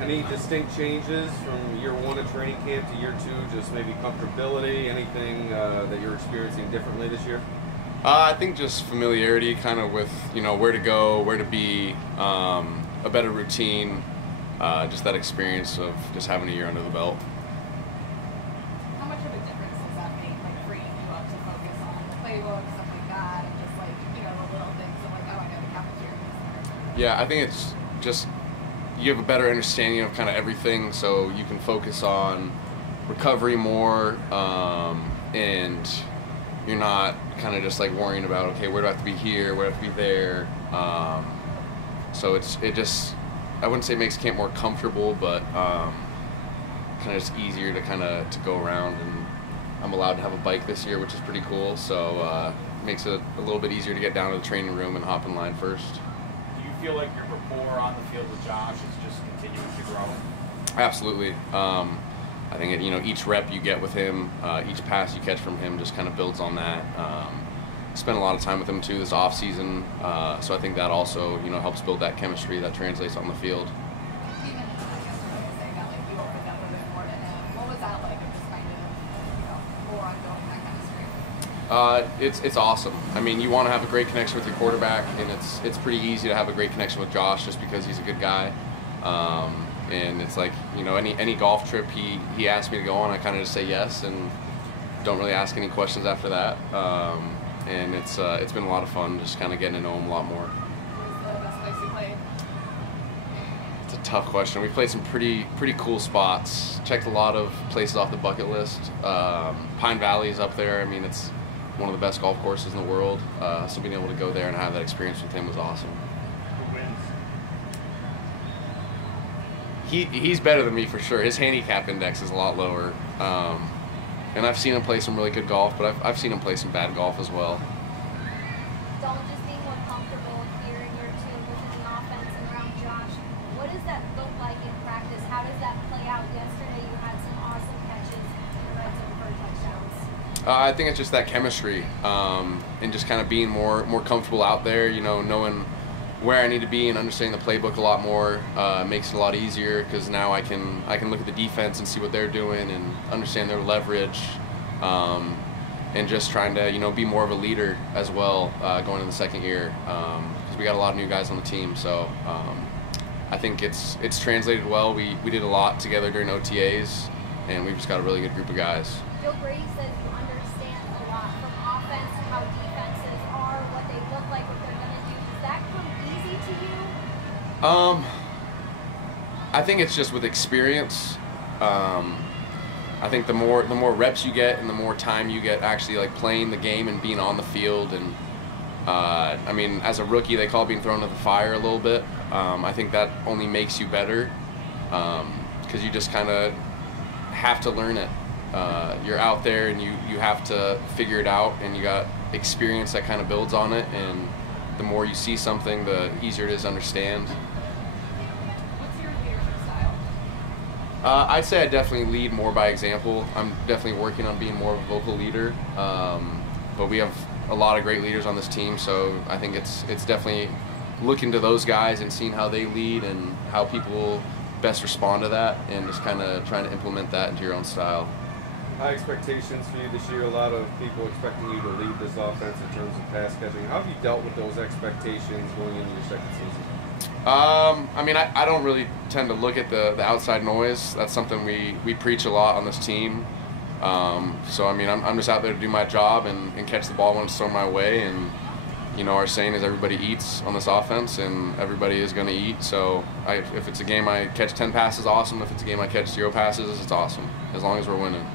Any distinct changes from year one of training camp to year two? Just maybe comfortability, anything that you're experiencing differently this year? I think just familiarity, kind of with where to go, where to be, a better routine, just that experience of just having a year under the belt. How much of a difference does that make, like freeing you up to focus on the playbook, stuff like that, and just like the little things of like, oh, I know the cafeteria. Yeah, I think it's just you have a better understanding of kind of everything, so you can focus on recovery more, and you're not kind of just like worrying about, okay, where do I have to be here, where do I have to be there. So it just, I wouldn't say it makes camp more comfortable, but kind of just easier to go around. And I'm allowed to have a bike this year, which is pretty cool. So makes it a little bit easier to get down to the training room and hop in line first. Do you feel like your rapport on the field with Josh is just continuing to grow? Absolutely. I think each rep you get with him, each pass you catch from him just kind of builds on that. Spent a lot of time with him too this off season, so I think that also helps build that chemistry that translates on the field. It's awesome. I mean, you want to have a great connection with your quarterback, and it's pretty easy to have a great connection with Josh just because he's a good guy. And it's like, any golf trip he asked me to go on, I kind of just say yes and don't really ask any questions after that. And it's been a lot of fun just kind of getting to know him a lot more. Where's the best place you played? It's a tough question. We played some pretty cool spots. Checked a lot of places off the bucket list. Pine Valley is up there. I mean, it's one of the best golf courses in the world. So being able to go there and have that experience with him was awesome. Who wins? He's better than me for sure. His handicap index is a lot lower. And I've seen him play some really good golf, but I've seen him play some bad golf as well. Dalton, just being more comfortable here in year two within the offense and around Josh, what does that look like in practice? How does that play out? Yesterday you had some awesome catches in the red zone for touchdowns. I think it's just that chemistry, and just kind of being more comfortable out there, knowing where I need to be and understanding the playbook a lot more makes it a lot easier, because now I can look at the defense and see what they're doing and understand their leverage, and just trying to be more of a leader as well going into the second year, because we got a lot of new guys on the team. So I think it's translated well. We did a lot together during OTAs, and we've just got a really good group of guys. Joe Brady says you understand a lot from offense, how defenses are, what they look like, what they're going to do. Does that come easy to you? I think it's just with experience. I think the more reps you get and the more time you get actually like playing the game and being on the field, and I mean, as a rookie they call it being thrown to the fire a little bit. I think that only makes you better, because you just kind of have to learn it. You're out there and you have to figure it out, and you got experience that kind of builds on it, and the more you see something, the easier it is to understand. What's your leadership style? I'd say I definitely lead more by example. I'm definitely working on being more of a vocal leader, but we have a lot of great leaders on this team, so I think it's definitely looking to those guys and seeing how they lead and how people best respond to that, and just kind of trying to implement that into your own style. High expectations for you this year. A lot of people expecting you to lead this offense in terms of pass catching. How have you dealt with those expectations going into your second season? I mean, I don't really tend to look at the outside noise. That's something we preach a lot on this team. So I mean, I'm just out there to do my job and catch the ball when it's thrown my way. And our saying is everybody eats on this offense, and everybody is going to eat. So if it's a game I catch 10 passes, awesome. If it's a game I catch 0 passes, it's awesome, as long as we're winning.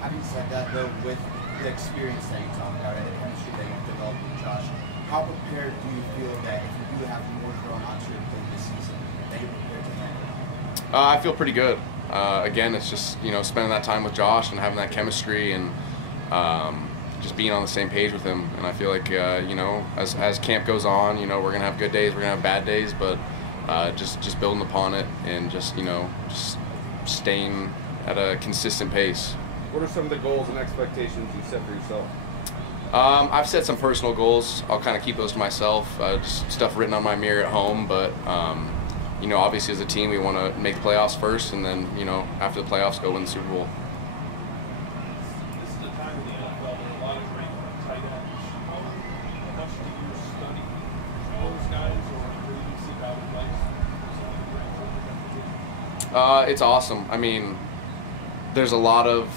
Having said that, though, with the experience that you talked about and the chemistry that you've developed with Josh, how prepared do you feel that if you do have more thrown onto your plate this season, that you're prepared to handle? I feel pretty good. Again, it's just spending that time with Josh and having that chemistry, and just being on the same page with him. And I feel like as camp goes on, we're gonna have good days, we're gonna have bad days, but just building upon it, and just staying at a consistent pace. What are some of the goals and expectations you set for yourself? I've set some personal goals. I'll kind of keep those to myself, just stuff written on my mirror at home, but you know, obviously as a team, we want to make the playoffs first, and then, you know, after the playoffs, go win the Super Bowl. This is the time in the NFL where a lot of great tight ends. How much do you study those guys, or do you see how it likes some of the great players? It's awesome. I mean, there's a lot of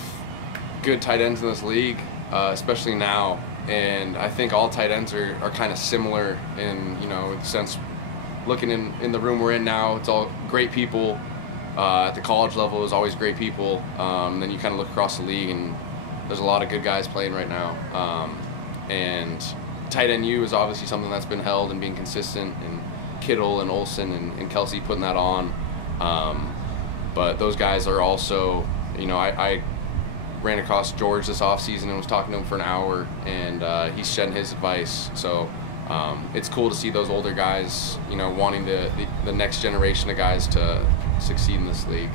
good tight ends in this league, especially now, and I think all tight ends are kind of similar in, you know, in the sense, looking in the room we're in now, it's all great people. At the college level, is always great people. Then you kind of look across the league, and there's a lot of good guys playing right now. And tight end U is obviously something that's been held and being consistent, and Kittle and Olsen and Kelsey putting that on. But those guys are also, you know, I ran across George this offseason and was talking to him for an hour, and he's shedding his advice. So it's cool to see those older guys, you know, wanting the next generation of guys to succeed in this league.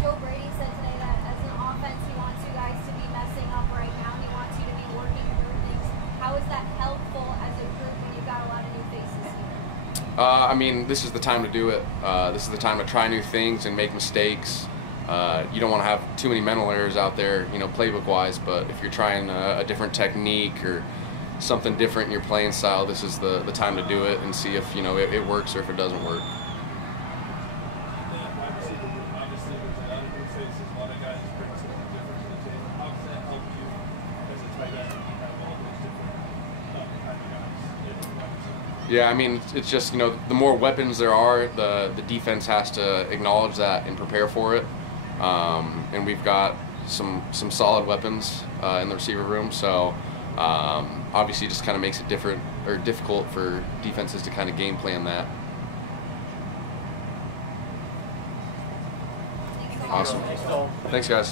Joe Brady said today that as an offense, he wants you guys to be messing up right now. He wants you to be working through things. How is that helpful as a group when you've got a lot of new faces here? I mean, this is the time to do it. This is the time to try new things and make mistakes. You don't want to have too many mental errors out there, you know, playbook-wise, but if you're trying a different technique or something different in your playing style, this is the time to do it and see if, you know, it works or if it doesn't work. Obviously, there's a lot of new faces, a lot of guys bring something different to the table. How does that help you as a tight end when you have all those different kind of guys? Yeah, I mean, it's just, you know, the more weapons there are, the defense has to acknowledge that and prepare for it. And we've got some solid weapons in the receiver room, so obviously it just kind of makes it difficult for defenses to kind of game plan that. Awesome. Thanks, guys.